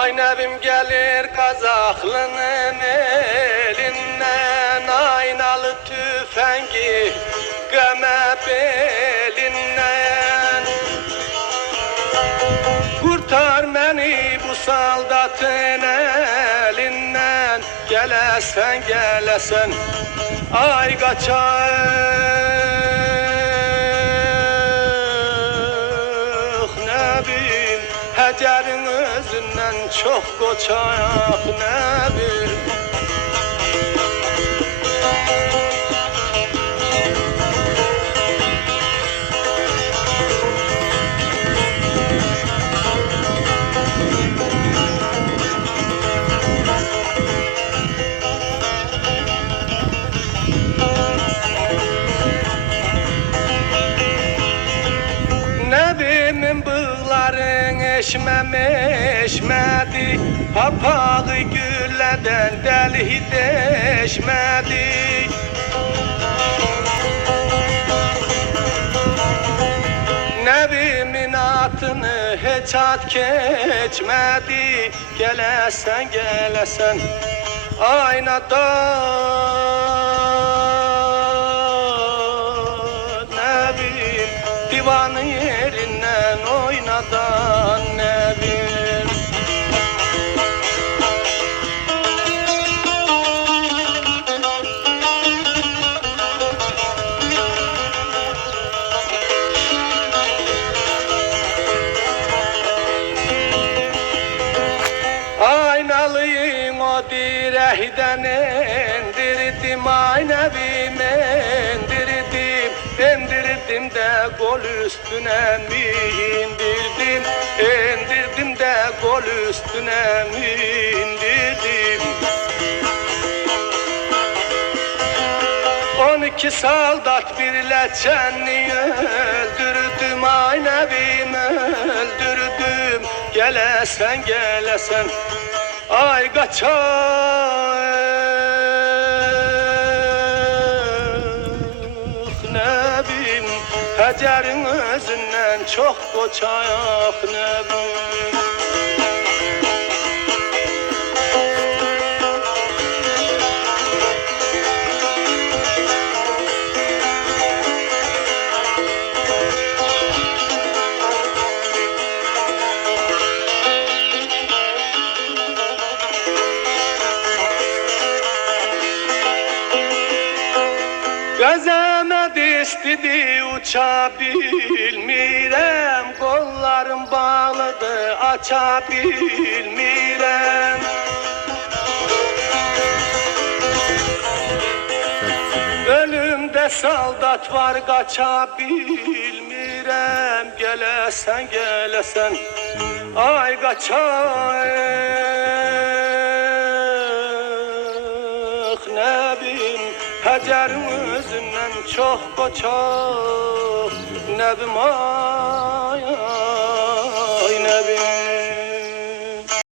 Ay nebim gelir Kazaklının elinden, aynalı tüfengi göme belinden. Kurtar beni bu saldatın elinden, gelesen gelesen ay kaçak nebim, hecerin özünden çok koçak nebim. Nebimin bığların eşmedi, papağı güllerden deli deşmedi. Nebimin atını hiç at geçmedi, gelesen gelesen aynadan nebim, divanı yerinden oynadan nebim. Aynalıyım o direkten indirdim, ay nebim indirdim, indirdim de gol üstüne mi indirdim, indirdim de gol üstüne mi indirdim. 12 saldat bir leçenli öldürdüm, ay nebim öldürdüm, gelesen gelesen ay kaçak nebim, hecerin özünden çok koçak nebim. Gözeme distidi uçabilmirem, kollarım bağlıdı açabilmirem. Önümde saldat var kaçabilmirem, gelesen gelesen ay kaçak nebim, hecerin özünden çok koçak nebim ay.